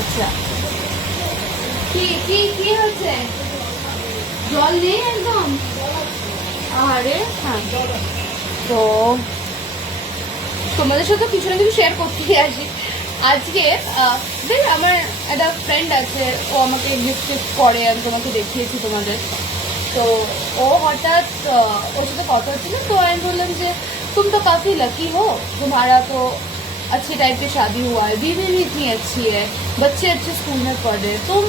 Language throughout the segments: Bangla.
আচ্ছা, কি কি কি হচ্ছে? জল নেই একদম? আরে হ্যাঁ, তো তোমাদের সাথে কিছু না কিছু শেয়ার করতেই আসি। আজকে দেখ, আমার একটা ফ্রেন্ড আছে, ও আমাকে গিফট করে, আমি তোমাকে দেখিয়েছি তোমাদের। তো ও হঠাৎ ওর সাথে কথা হচ্ছিল, তো আমি বললাম যে तुम तो काफी लकी हो, तुम्हारा तो अच्छे टाइप की शादी हुआ है, बीवी भी इतनी अच्छी है, बच्चे अच्छे स्कूल में पढ़ रहे, तुम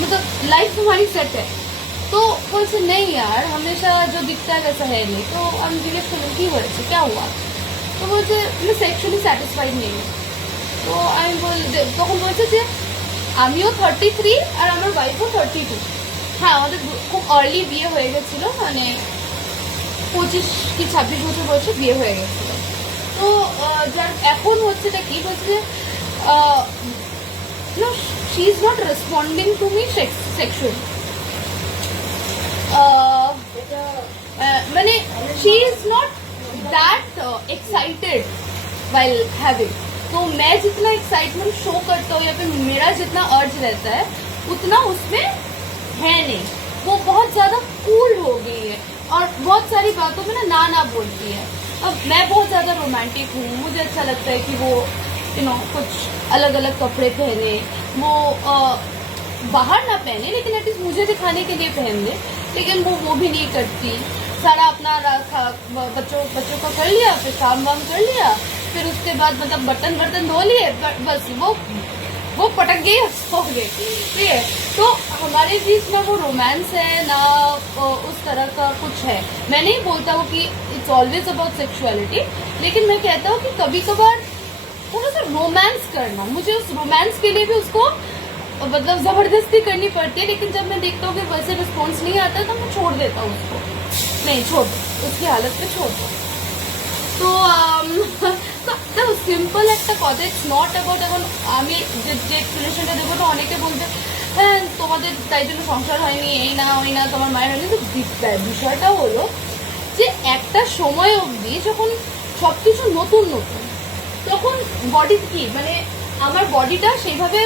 मतलब लाइफ तुम्हारी सेट है। तो बोलছে नहीं यार, हमेशा जो दिखता है वैसा है नहीं। तो আমি জিজ্ঞেস করলাম কি হয়েছে, क्या हुआ? তো বলছে আমি সেক্সুয়ালি স্যাটিসফাইড নেই। তো আমি তখন বলছে যে আমিও 33 আর আমার ওয়াইফও 32। হ্যাঁ, আমাদের খুব আর্লি বিয়ে হয়ে গেছিলো, মানে 25 কি 26 বছর বয়সে বিয়ে হয়ে গেছিল। তো যার এখন হচ্ছেটা কি বলছে, no she is not responding to me sexually, মানে she is not that excited while having। तो मैं जितना एक्साइटमेंट शो करता हूँ या फिर मेरा जितना अर्ज रहता है उतना उसमें है नहीं। वो बहुत ज्यादा कूल हो गई है और बहुत सारी बातों में ना ना बोलती है। अब मैं बहुत ज्यादा रोमांटिक हूँ, मुझे अच्छा लगता है कि वो कुछ अलग अलग कपड़े पहने, वो बाहर ना पहने लेकिन एटलीस्ट मुझे दिखाने के लिए पहन ले, लेकिन वो भी नहीं करती। सारा अपना बच्चों का कर लिया, फिर काम वाम कर लिया, फिर उसके बाद मतलब बर्तन धो लिए, बस वो पटक गई, सो गई। ठीक है, तो हमारे बीच में वो रोमांस है ना, उस तरह का कुछ है। मैं नहीं बोलता हूँ कि इट्स ऑलवेज अबाउट सेक्सुअलिटी, लेकिन मैं कहता हूँ कि कभी कभार थोड़ा सा रोमांस करना, मुझे उस रोमांस के लिए भी उसको मतलब जबरदस्ती करनी पड़ती है। लेकिन जब मैं देखता हूँ कि वैसे रिस्पॉन्स नहीं आता तो मैं छोड़ देता हूँ उसको, नहीं छोड़ दो, उसकी हालत पे छोड़ दो। তো সিম্পল একটা কথা, ইটস নট অ্যাবাউট, এখন আমি যে এক্সপ্লেনেশনটা দেবো তো অনেকে বলবে হ্যাঁ তোমাদের তাই জন্য সংসার হয়নি, এই না ওই না, তোমার মায়ের হয়নি। কিন্তু বিষয়টা হলো যে একটা সময় অবধি যখন সব কিছু নতুন নতুন, তখন বডি কি মানে আমার বডিটা সেইভাবে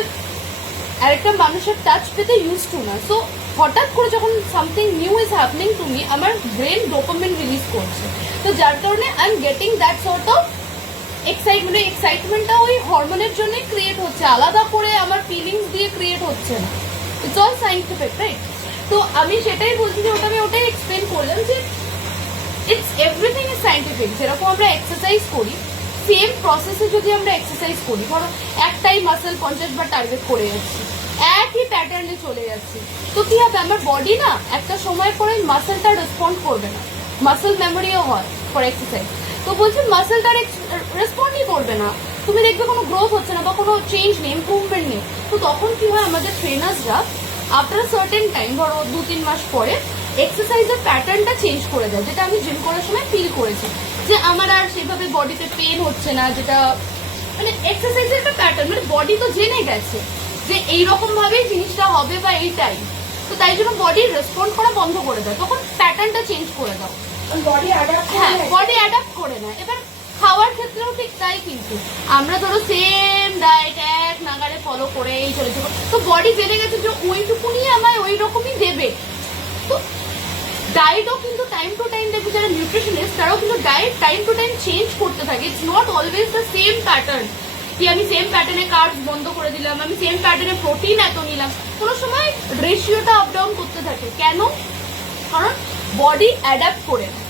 আরেকটা মানুষের টাচ পেতে ইউজ টু না। সো হঠাৎ করে যখন something new is happening to me, আমার ব্রেন ডোপামিন রিলিজ করছে, তো যার কারণে I am getting that sort of excitement. এক্সাইটমেন্টটা ওই হরমোনের জন্যই ক্রিয়েট হচ্ছে, আলাদা করে আমার ফিলিংস দিয়ে ক্রিয়েট হচ্ছে না। It's all scientific, right? তো আমি সেটাই বলছি যে আমি ওটাই এক্সপ্লেন করলাম যে ইটস এভরিথিং ইজ সাইন্টিফিক। যেরকম আমরা এক্সারসাইজ করি, সেম প্রসেসে যদি আমরা এক্সারসাইজ করি, ধরো একটাই মাসেল 50 বার টার্গেট করে যাচ্ছি, একই প্যাটার্নে চলে যাচ্ছি, তো কি হবে আমার বডি না একটা সময় পরে মাসেলটা রেসপন্ড করবে না। মাসেল মেমোরিও হয় ফর এক্সারসাইজ। তো বলছি মাসেলটা রেসপন্ডই করবে না, তুমি দেখবে কোনো গ্রোথ হচ্ছে না বা কোনো চেঞ্জ নেই, ইমপ্রুভমেন্ট নেই। তো তখন কি হয়, আমাদের ট্রেনার্সরা আফটার সার্টেন টাইম, ধরো 2-3 মাস পরে এক্সারসাইজের প্যাটার্নটা চেঞ্জ করে দেয়, যেটা আমি জিম করার সময় ফিল করেছি যে আমার আর সেভাবে বডিতে পেন হচ্ছে না, যেটা মানে এক্সারসাইজের একটা প্যাটার্ন, মানে বডি তো জেনে গেছে যে এইরকম ভাবেই জিনিসটা হবে বা এইটাই, তো তাই জন্য বডি রেসপন্ড করা বন্ধ করে দেয়, তখন প্যাটার্নটা চেঞ্জ করে দাও, বডি অ্যাডাপ্ট করে নেয়। এবার খাওয়ার ক্ষেত্রেও ঠিক তাই, কিন্তু আমরা ধরো সেম ডায়েট এক নাগারে ফলো করে এই চলেছে, তো বডি জেনে গেছে যে ওইটুকুনি আমায় ওই রকমই দেবে। তো ডায়েটও কিন্তু টাইম টু টাইম, দেখবে যারা নিউট্রিশনিস্ট তারাও কিন্তু diet time to time change করতে থাকে। It's not always the same pattern, কি আমি সেম প্যাটার্নে কার্বস বন্ধ করে দিলাম, আমি সেম প্যাটার্নে প্রোটিন এত নিলাম, কোনো সময় রেশিওটা আপ ডাউন করতে থাকে। কেন? কারণ বডি অ্যাডাপ্ট করে নেয়,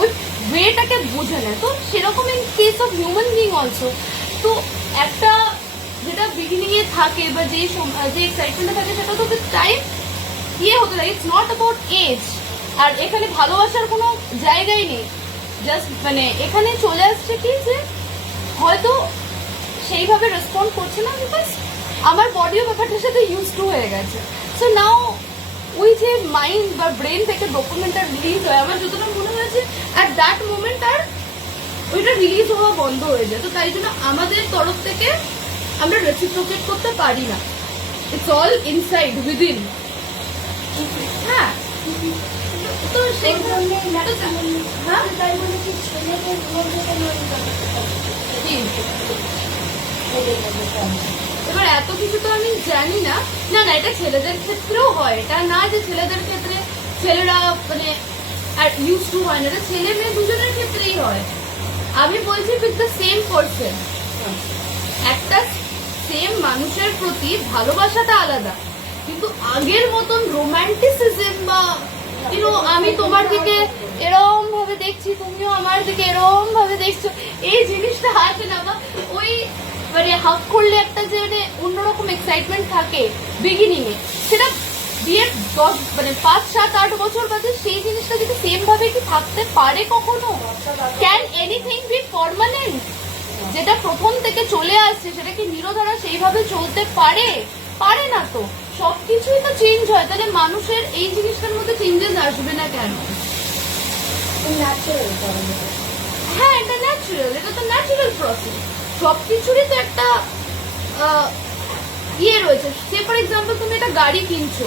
ওই ওয়েটাকে বুঝে নেয়। তো সেরকম in case of human being also, তো একটা যেটা বিগিনিং এ থাকে বা যে এক্সাইটমেন্টটা থাকে সেটা তো টাইম হতে থাকে। It's not about age. আর এখানে ভালোবাসার কোনো জায়গাই নেই, জাস্ট মানে এখানে চলে আসছে কি যে হয়তো সেইভাবে রেসপন্ড করছে না, বিকজ আমার বডিও ব্যাপারটার সাথে ইউজ টু হয়ে গেছে। সো নাও ওই যে মাইন্ড বা ব্রেন থেকে ডকুমেন্টটা রিলিজ হয়, আমার যতটা মনে হয়েছে অ্যাট দ্যাট মোমেন্ট আর ওইটা রিলিজ হওয়া বন্ধ হয়ে যায়। তো তাই জন্য আমাদের তরফ থেকে আমরা রেসিপ্রোকেট করতে পারি না, ইটস অল ইনসাইড উইদিন। হ্যাঁ, তো এবার এত কিছু তো আমি জানি না। না না, এটা ছেলেদের ক্ষেত্রেও হয়, এটা না যে ছেলেদের ক্ষেত্রে ছেলেরা মানে আর ইউজ টু হয় না, এটা ছেলে মেয়ে দুজনের ক্ষেত্রেই হয়। আমি বলছি উইথ দ্য সেম পারসন, একটা সেম মানুষের প্রতি ভালোবাসাটা আলাদা, কিন্তু আগের মতন রোম্যান্টিসিজম বা আমি তোমার দিকে এরম ভাবে দেখছি, তুমিও আমার দিকে এরম ভাবে দেখছো, এই জিনিসটা আছে না, বা ওই মানে হাক করলে একটা যে মানে অন্যরকম এক্সাইটমেন্ট থাকে বিগিনিং এ, সেটা বিয়ের 5, 7, 8 বছর বাদে সেই জিনিসটা যদি সেম ভাবে কি থাকতে পারে কখনো? Can anything be permanent? যেটা প্রথম থেকে চলে আসছে সেটা কি নিরধারা সেইভাবে চলতে পারে? পারে না তো, সবকিছুই তো চেঞ্জ হয়। তাহলে মানুষের এই জিনিসটার মধ্যে চেঞ্জেস আসবে না কেন? হ্যাঁ, এটা ন্যাচারাল, এটা তো ন্যাচারাল প্রসেস। সবকিছুরই তো একটা ইয়ে রয়েছে। সে ফর এক্সাম্পল তুমি একটা গাড়ি কিনছো,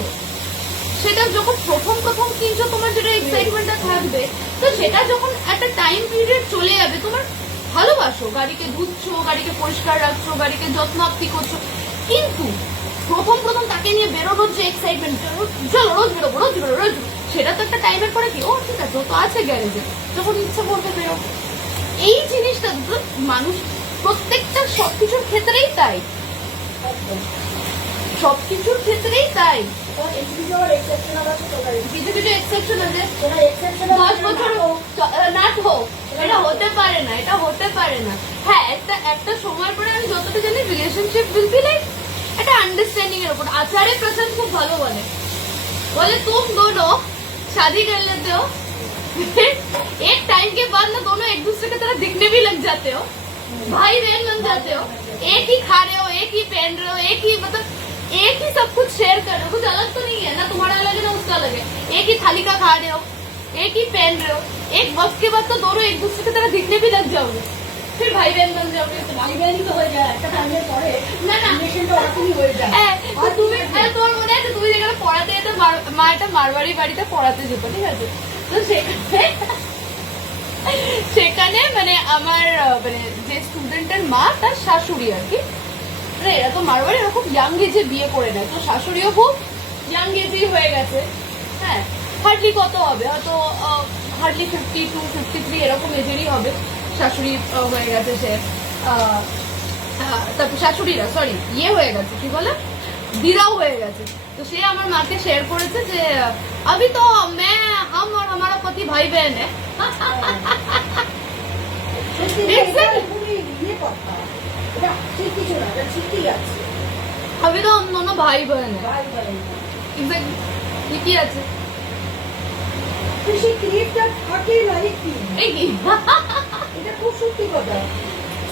সেটা যখন প্রথম কিনছো তোমার যেটা এক্সাইটমেন্টটা থাকবে, তো সেটা যখন একটা টাইম পিরিয়ড চলে যাবে, তোমার ভালোবাসো, গাড়িকে ধুচ্ছো, গাড়িকে পরিষ্কার রাখছো, গাড়িকে যত্ন আপ্তি করছো, কিন্তু প্রথম তাকে নিয়ে বেরোনোর যে এক্সাইটমেন্ট, চলো রোজ বেরোবো, সেটা তো একটা টাইমের পরে কি ও ঠিক আছে, ও তো আছে গ্যারেজে, যখন ইচ্ছা করবে বেরোবো। এই জিনিসটা মানুষ প্রত্যেকটা সবকিছুর ক্ষেত্রেই তাই, সবকিছুর ক্ষেত্রেই তাই। কিছু এক্সেপশন আছে, 10 বছর না হোক, এটা হতে পারে না, এটা হতে পারে না। হ্যাঁ, একটা সময় পরে আমি যতটা জানি রিলেশনশিপ উইল বি লাইক একটা আন্ডারস্ট্যান্ডিং এর উপর। आचार्य प्रसाद খুব ভালো বলে तुम दोनों शादी कर लेते हो, एक टाइम के बाद ना दोनों एक दूसरे की तरह दिखने भी लग जाते हो, भाई बहन बन जाते हो, एक ही खा रहे हो, एक ही पहन रहे हो, एक ही मतलब एक ही सब कुछ शेयर कर रहे हो, कुछ अलग तो नहीं है ना, तुम्हारा अलग है ना उसका अलग है, एक ही थाली का खा रहे हो, एक ही पहन रहे हो, एक वक्त के बाद तो दोनों एक दूसरे की तरह दिखने भी लग जाओगे, फिर भाई बहन बन जाओगे। तो भाई बहन ही तो हो जाए একটা টাইমের পরে, না না রিলেশনটা ওরকমই হয়ে যায়। তো তুমি তোমার মনে আছে তুমি যেখানে পড়াতে যেতে, মা একটা মারবাড়ি বাড়িতে পড়াতে যেত, ঠিক আছে, তো সেখানে মানে আমার মানে যে স্টুডেন্টের মা, তার শাশুড়ি আর কি, মানে এরা তো মারবাড়ি, এরা খুব ইয়াং এজে বিয়ে করে নেয়, তো শাশুড়িও খুব ইয়াং এজেই হয়ে গেছে। হ্যাঁ, হার্ডলি কত হবে, হয়তো হার্ডলি 52, 53 এরকম এজেরই হবে শাশুড়ি হয়ে গেছে সে। তারপর শাশুড়িরা সরি ইয়ে হয়ে গেছে, কি বলে, দিদাও হয়ে গেছে। তো সে আমার মাকে শেয়ার করেছে যে अभी तो मैं हम और हमारा पति भाई बहन है। अभी तो हम दोनों भाई बहन है, ঠিকই আছে।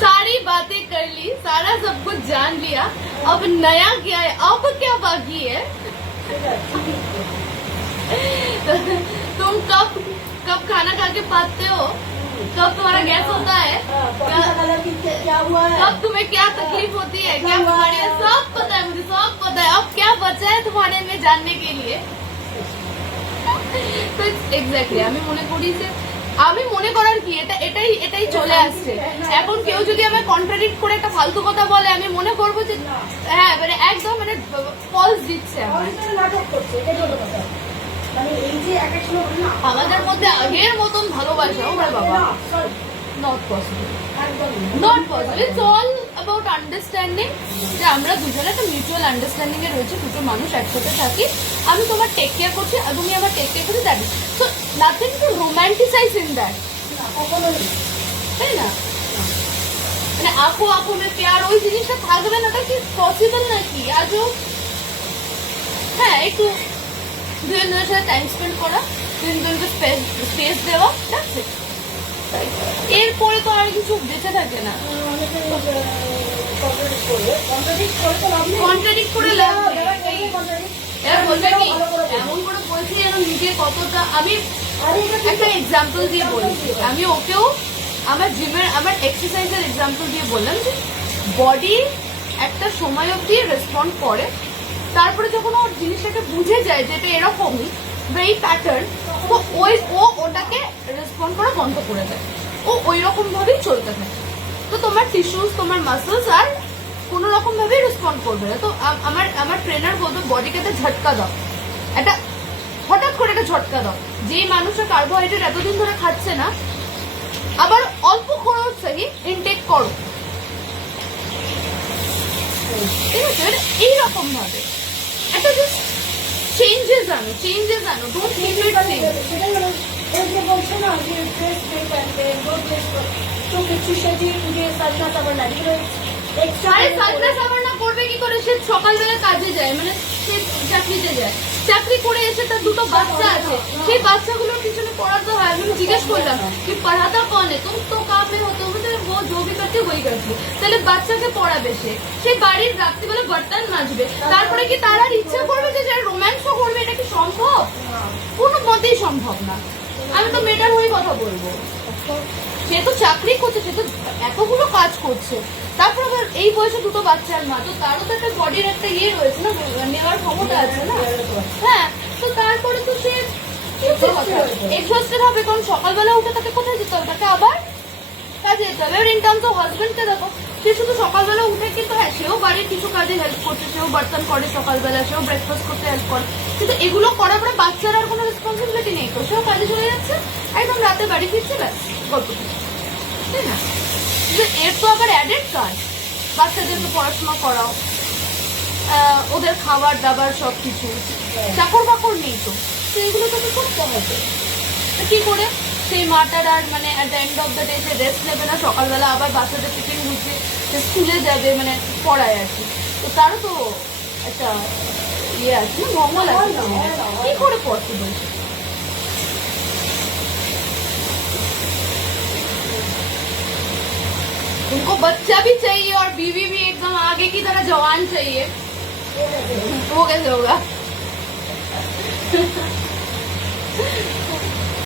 सारी बातें कर ली, सारा सब कुछ जान लिया, अब नया क्या है, अब क्या बाकी है? तुम कब खाना खा के पाते हो, कब तुम्हारा गैस होता है, क्या हुआ है, कब तुम्हें क्या तकलीफ होती है, क्या बीमारी है, सब पता है मुझे, सब पता है। अब क्या बचा है तुम्हारे में जानने के लिए? তো এক্স্যাক্টলি আমি মনে করি যে আমি মনে করার কি এটাই চলে আসছে। এখন কেউ যদি আমায় কন্ট্রাডিক্ট করে একটা ফালতু কথা বলে, আমি মনে করবো যে হ্যাঁ মানে একদম মানে ফলস দিচ্ছে, আমাদের মধ্যে আগের মতন ভালোবাসা ওরে বাবা not possible, not possible. It's all about understanding, যে আমরা দুজনে একটা মিউচুয়াল আন্ডারস্ট্যান্ডিং এ রয়েছে, দুটো মানুষ একসাথে থাকি, আমি তোমার টেক কেয়ার করছি আর তুমি আমার টেক কেয়ার করছি, that is so nothing to romanticise in that, তাই না? মানে আঁখো মে প্যার ওই জিনিসটা থাকবে না, ওটা কি পসিবল নাকি আজও? হ্যাঁ, একটু দুজনের সাথে টাইম স্পেন্ড করা, দুজনকে স্পেস দেওয়া, এরপরে তো আর কিছু বেঁচে থাকে না। কন্ট্রাডিক্ট করে লাভ নেই, এমন করে বলছি যেন নিজে কতটা। আমি একটা এক্সাম্পল দিয়ে বলছি, আমি ওকেও আমার জিমের আমার এক্সারসাইজের এক্সাম্পল দিয়ে বললাম যে বডি একটা সময় অবধি রেসপন্ড করে, তারপরে যখন ওর জিনিসটাকে বুঝে যায় যে এটা এরকমই বা এই প্যাটার্ন, তো ও ওটাকে রেসপন্ড করা বন্ধ করে দেয়, ও ওই রকম ভাবেই চলতে থাকে। তো তোমার টিস্যুস, তোমার মাসেলস আর কোনো রকম ভাবে রেসপন্ড করবে না। তো আমার ট্রেনার বলতো বডিকে একটা ঝটকা দাও, একটা হঠাৎ করে একটা ঝটকা দাও। যেই মানুষটা কার্বোহাইড্রেট এতদিন ধরে খাচ্ছে না, আবার অল্প করে সহি ইনটেক করো, ঠিক আছে? এইরকম ভাবে একটা জাস্ট চেঞ্জেস আনো, ডোন্ট কিপ ইট সেম। সেটাই হলো ওই যে বলছে না যে ড্রেস ব্রেক আনবে, ড্রেস তো কিছু সেটি যে সাজনা সাবার না যেগুলো এক্সট্রা আরে সাজনা সাবান্না করবে কি করে? সে সকালবেলা কাজে যায়, মানে সে চাকরিতে যায়, চাকরি করে এসে তার দুটো বাচ্চা আছে, সেই বাচ্চাগুলোর পিছনে পড়াতে হয়। আমি জিজ্ঞেস করলাম কি পড়াতা কনে, তুমি তো কামে হতো ও जो भी करते वही करती, তাহলে বাচ্চাকে পড়াবে, সেই বাড়ির রাত্রিবেলা বর্তন মাজবে, তারপরে কি তার আর ইচ্ছা করবে যে রোম্যান্সও করবে? এটা কি সম্ভব? কোনো মতেই সম্ভব না। আমি তো মেয়েটার হয়ে কথা বলবো, সে তো চাকরি করছে, সে তো এতগুলো কাজ করছে, তারপর আবার এই বয়সে দুটো বাচ্চার মা, তো তারও তো একটা বডির একটা ইয়ে রয়েছে না, নেওয়ার ক্ষমতা আছে না। হ্যাঁ, তো তারপরে তো সে এক্সস্টেড হবে, কারণ সকালবেলা উঠে তাকে কোথায় যেতে হবে? তাকে আবার কাজে যেতে হবে। ইন টার্মস অফ হাজবেন্ডকে দেখো, সে শুধু সকালবেলা উঠে কিন্তু হ্যাঁ সেও বাড়ির কিছু কাজে হেল্প করছে, সেও বর্তন করে সকালবেলা, সেও ব্রেকফাস্ট করতে হেল্প করে, কিন্তু এগুলো করার পরে বাচ্চার আর কোনো রেসপন্সিবিলিটি নেই, তো সেও কাজে চলে যাচ্ছে, একদম রাতে বাড়ি ফিরছে, ব্যাস গল্প, তাই না? এর তো আবার অ্যাডেড কাজ, বাচ্চাদেরকে পড়াশোনা করাও, ওদের খাবার দাবার সবকিছু, চাকর বাকর নেই, তো এইগুলো তোকে করতে হবে। কি করে সেই মাটার আর মানে at the end of the day say rest নেবে না, সকালবেলা আবার বাচ্চাদের টিফিন গুছিয়ে সে স্কুলে যাবে, মানে পড়ায় আর কি, তো তারও তো একটা ইয়ে আছে না, নর্মাল আছে, কি করে পসিবল? उनको बच्चा भी चाहिए और बीवी भी एकदम आगे की तरह जवान चाहिए, वो कैसे होगा?